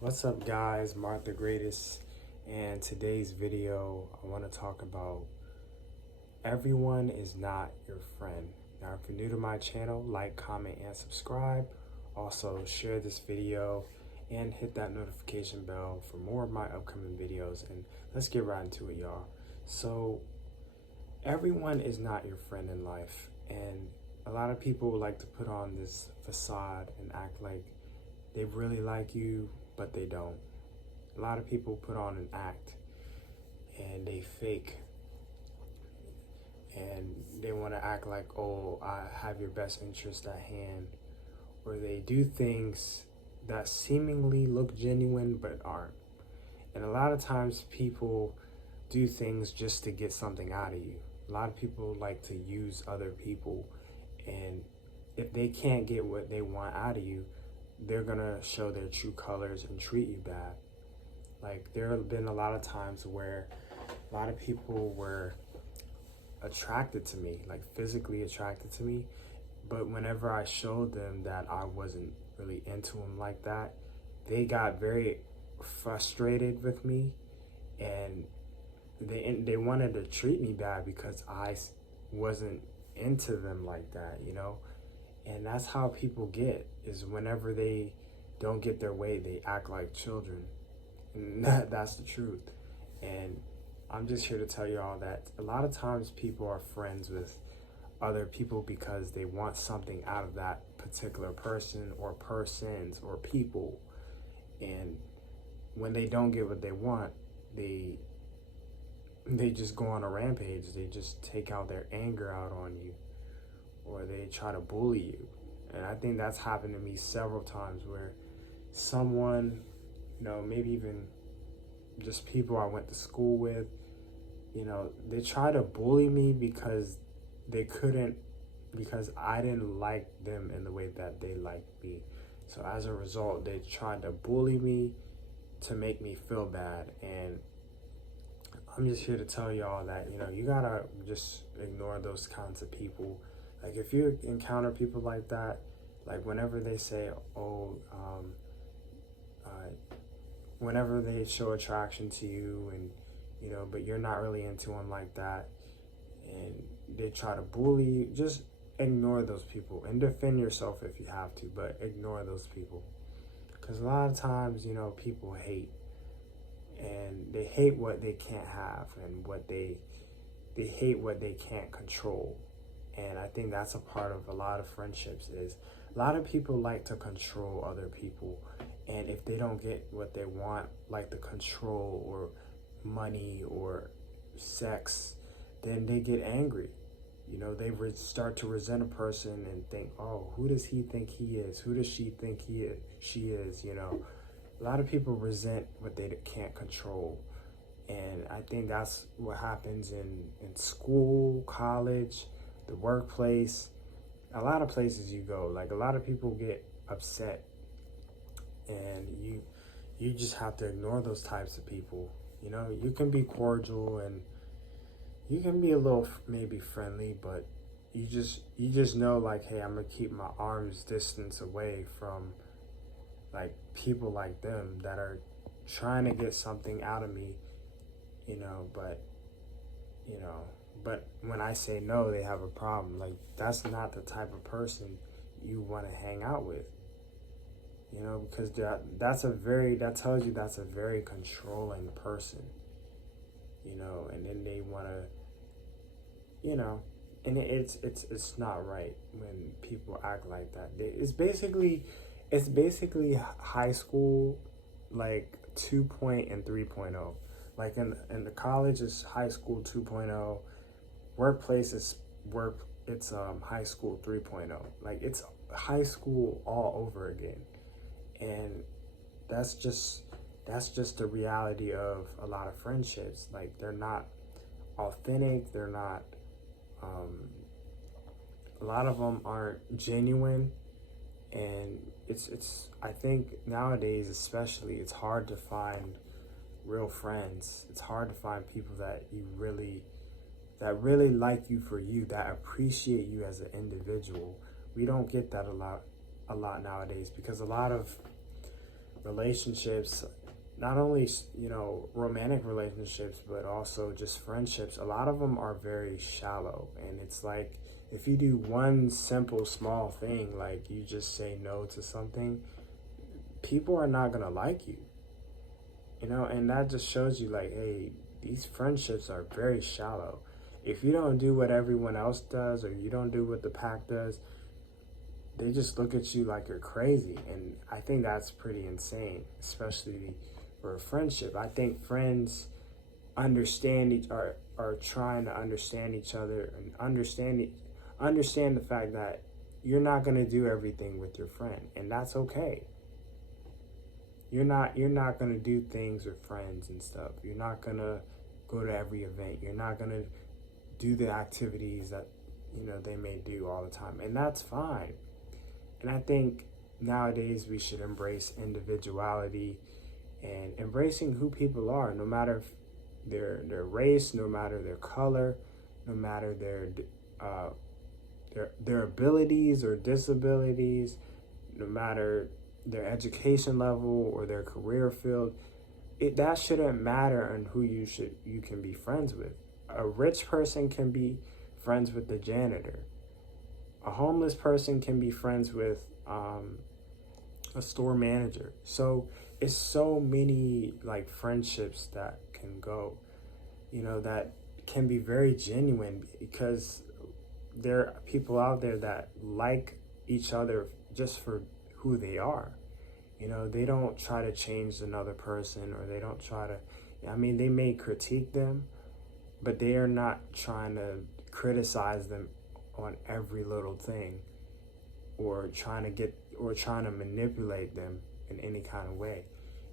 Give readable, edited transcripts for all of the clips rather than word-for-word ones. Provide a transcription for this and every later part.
What's up, guys? MarcTheGreatest, and today's video I want to talk about everyone is not your friend. Now, if you're new to my channel, like, comment, and subscribe. Also, share this video and hit that notification bell for more of my upcoming videos. And let's get right into it, y'all. So, everyone is not your friend in life, and a lot of people like to put on this facade and act like they really like you, but they don't. A lot of people put on an act and they fake and they want to act like, oh, I have your best interest at hand, or they do things that seemingly look genuine but aren't. And a lot of times people do things just to get something out of you. A lot of people like to use other people, and if they can't get what they want out of you, they're gonna show their true colors and treat you bad. Like, there have been a lot of times where a lot of people were attracted to me, like physically attracted to me, but whenever I showed them that I wasn't really into them like that, they got very frustrated with me, and they wanted to treat me bad because I wasn't into them like that, you know? And that's how people get, is whenever they don't get their way, they act like children. And that's the truth. And I'm just here to tell you all that a lot of times people are friends with other people because they want something out of that particular person or persons or people. And when they don't get what they want, they just go on a rampage. They just take out their anger out on you, or they try to bully you. And I think that's happened to me several times, where someone, maybe even just people I went to school with, they try to bully me because I didn't like them in the way that they liked me. So as a result, they tried to bully me to make me feel bad. And I'm just here to tell y'all that, you gotta just ignore those kinds of people. Like, if you encounter people like that, like whenever they say, oh, whenever they show attraction to you and, but you're not really into them like that, and they try to bully you, just ignore those people and defend yourself if you have to, but ignore those people. Because a lot of times, people hate, and they hate what they can't have, and they hate what they can't control. And I think that's a part of a lot of friendships, is a lot of people like to control other people. And if they don't get what they want, like the control or money or sex, then they get angry. They start to resent a person and think, oh, who does he think he is? Who does she think she is? A lot of people resent what they can't control. And I think that's what happens in school, college, the workplace, a lot of places you go. Like, a lot of people get upset, and you just have to ignore those types of people. You can be cordial and you can be a little maybe friendly, but you just know, like, hey, I'm gonna keep my arm's distance away from like people like them that are trying to get something out of me, but when I say no, they have a problem. Like, that's not the type of person you want to hang out with, because that tells you that's a very controlling person, and then they want to, and it's not right when people act like that. It's basically high school, like 2.0 and 3.0. Like, in the college is high school 2.0, workplace is it's high school 3.0. Like, it's high school all over again. And that's just the reality of a lot of friendships. Like, they're not authentic, they're not a lot of them aren't genuine. And I think nowadays especially, it's hard to find real friends. It's hard to find people that really like you for you, that appreciate you as an individual. We don't get that a lot nowadays, because a lot of relationships, not only, romantic relationships, but also just friendships, a lot of them are very shallow. And it's like, if you do one simple small thing, like you just say no to something, people are not going to like you, and that just shows you, like, hey, these friendships are very shallow. If you don't do what everyone else does, or you don't do what the pack does, they just look at you like you're crazy. And I think that's pretty insane, especially for a friendship. I think friends are trying to understand each other, and understand the fact that you're not going to do everything with your friend, and that's okay. You're not going to do things with friends and stuff. You're not going to go to every event. You're not going to do the activities that they may do all the time, and that's fine. And I think nowadays we should embrace individuality and embracing who people are, no matter their race, no matter their color, no matter their abilities or disabilities, no matter their education level or their career field. That shouldn't matter on who you can be friends with. A rich person can be friends with the janitor. A homeless person can be friends with a store manager. So it's so many, like, friendships that can go, that can be very genuine, because there are people out there that like each other just for who they are. They don't try to change another person, or they don't try to, they may critique them, but they are not trying to criticize them on every little thing, or trying to manipulate them in any kind of way.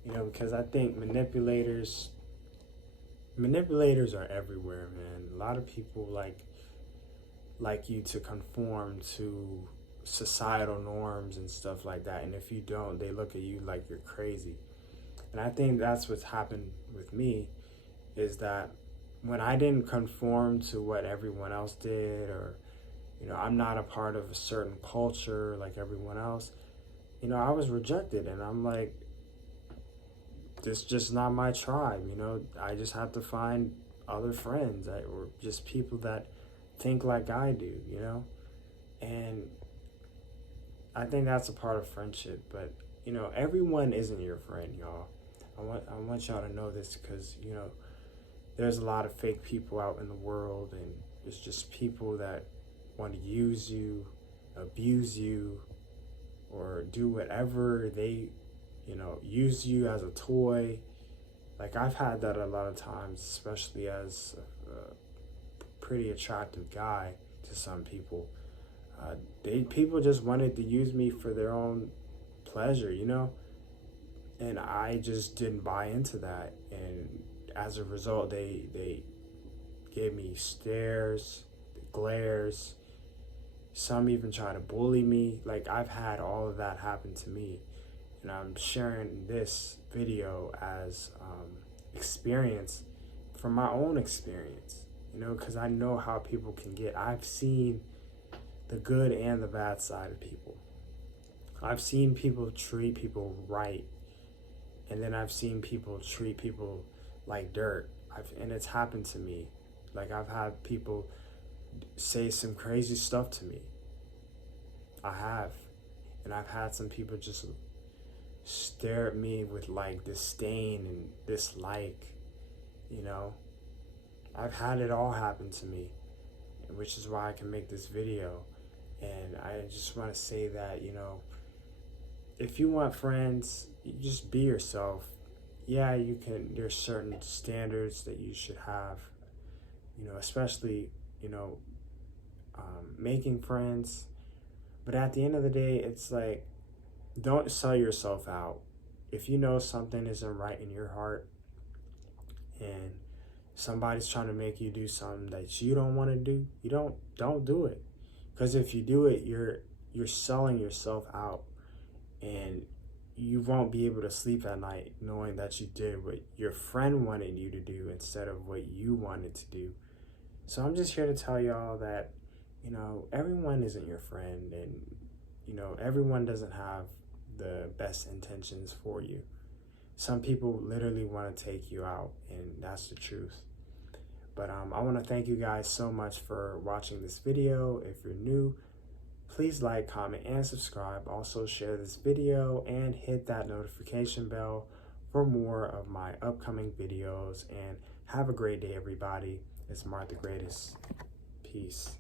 Because I think manipulators are everywhere, man. A lot of people like you to conform to societal norms and stuff like that, and if you don't, they look at you like you're crazy. And I think that's what's happened with me, is that when I didn't conform to what everyone else did, or I'm not a part of a certain culture like everyone else, I was rejected. And I'm like, this just not my tribe. I just have to find other friends, or just people that think like I do. And I think that's a part of friendship. But everyone isn't your friend, y'all. I want y'all to know this, because there's a lot of fake people out in the world, and it's just people that want to use you, abuse you, or do whatever they use you as a toy. Like, I've had that a lot of times, especially as a pretty attractive guy to some people. People just wanted to use me for their own pleasure, and I just didn't buy into that. And as a result, they gave me stares, glares. Some even try to bully me. Like, I've had all of that happen to me, and I'm sharing this video as experience from my own experience, because I know how people can get. I've seen the good and the bad side of people. I've seen people treat people right, and then I've seen people treat people like dirt. And it's happened to me. Like, I've had people say some crazy stuff to me. I have. And I've had some people just stare at me with, like, disdain and dislike. I've had it all happen to me, which is why I can make this video. And I just want to say that, if you want friends, you just be yourself. Yeah, you can. There's certain standards that you should have, especially, making friends. But at the end of the day, it's like, don't sell yourself out. If you know something isn't right in your heart, and somebody's trying to make you do something that you don't want to do, you don't do it. Because if you do it, you're selling yourself out, and you won't be able to sleep at night knowing that you did what your friend wanted you to do instead of what you wanted to do. So I'm just here to tell y'all that, everyone isn't your friend, and, everyone doesn't have the best intentions for you. Some people literally want to take you out, and that's the truth. But I want to thank you guys so much for watching this video. If you're new, please like, comment, and subscribe. Also share this video and hit that notification bell for more of my upcoming videos. And have a great day, everybody. It's Mark the Greatest. Peace.